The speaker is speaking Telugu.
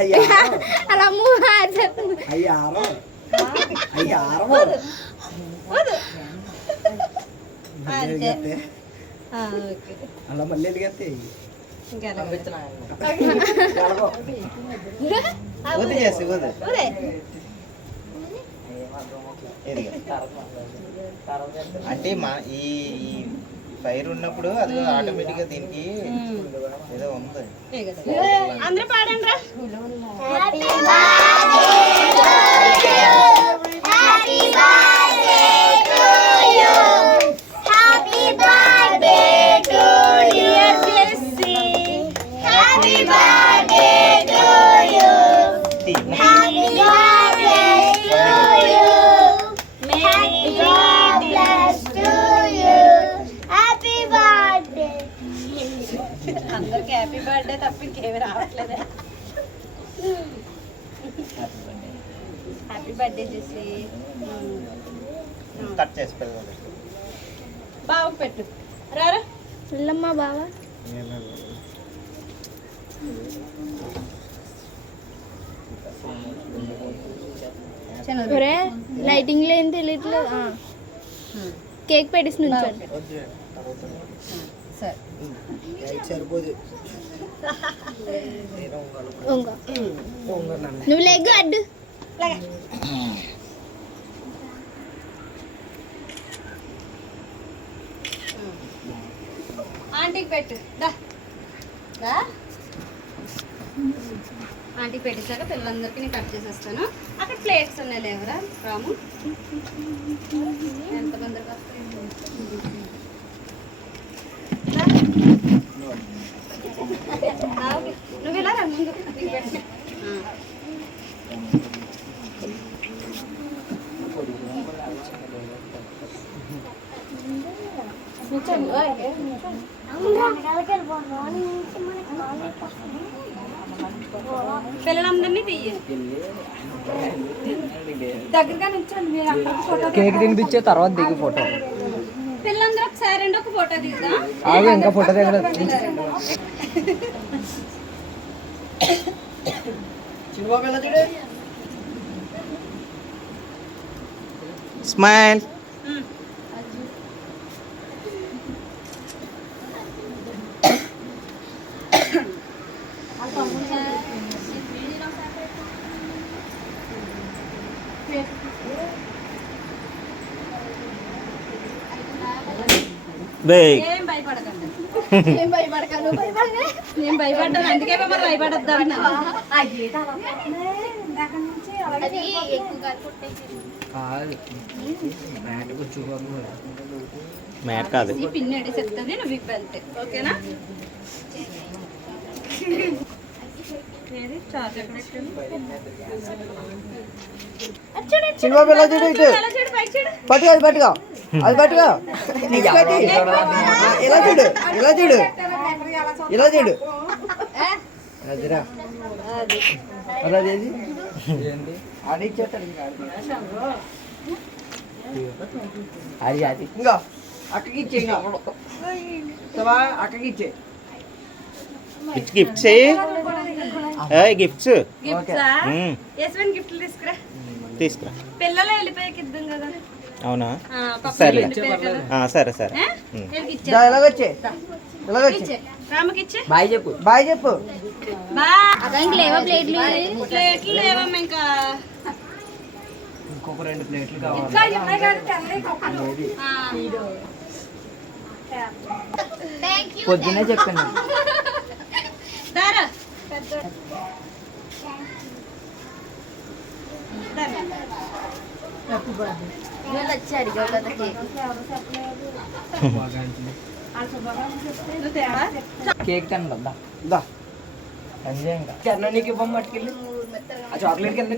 అలా అలా మళ్ళీ అంటే మా ఈ ఫైర్ ఉన్నప్పుడు అది ఆటోమేటిక్ గా దీనికి ఏదో ఉంది. అందరూ పాడండి రా. అందరికి హ్యాపీ బర్త్డే తప్ప ఇంకేమి రావట్లేదు. హ్యాపీ బర్త్డే చేసి కట్ చేసి పెడదాం. బావకు పెట్టు రారా. వెళ్ళమ్మా బావా. లైటింగ్ లో ఏం తెలియట్లేదు. కేక్ పెట్టేసి నుంచోండి. సరిపోదు. నువ్వు లెగ్ అడ్డు. ఆంటీకి పెట్టు. ఆంటీకి పెట్టేసాక పిల్లలందరికీ నేను కట్ చేసేస్తాను. అక్కడ ప్లేట్స్ ఉన్నాయి లేవరా రాము. ఎంతమందికి వస్తాయి? నువ్వు ఇలా రా ముందు. పిల్లలందరినీ తీయ దగ్గరగా నుంచండి. కేక్ తినిపించే తర్వాత దిగి ఫోటో. పిల్లలందరూ ఒకసారి ఒక ఫోటో దిగుదా. ఇంకా ఫోటో దిగలేదు. స్మైల్. ఏం భయపడకండి. ఏం భయపడకండి. నేను భయపడ్డాను అందుకే మిమ్మల్ని భయపడద్దా. మ్యాట్ కాదు. పిన్ ఎడి చెప్తుంది నువ్వు ఇబ్బంది. ఓకేనా? పట్టుగా అది పట్టుగా అది పట్టుగా ఇలా చూడు ఇలా చూడు ఇలా చూడు. అదిరా అదేది ఆడిచ్చేస్తాడు. అది అది ఇంకా అక్కకి ఇచ్చే. అక్కకి ఇచ్చే. గిఫ్ట్స్ గిఫ్ట్స్ తీసుకురా. పిల్లలు వెళ్ళిపోయాక ఇద్దాం కదా. అవునా? సరే సరే సరే. ఎలాగొచ్చే ఎలాగొచ్చే. రామకిచ్చే బాయ్ చెప్పు. బాయ్ చెప్పు. లేవా ప్లేట్లు? ప్లేట్లు లేవమ్మా. ఇంకా ఇంకొక 2 ప్లేట్లు కావాలి. పొద్దునే చెప్పాను. కేక్ తినదా. నీకు ఇవ్వం పట్టుకెళ్ళి ఆ చాక్లెట్ కింద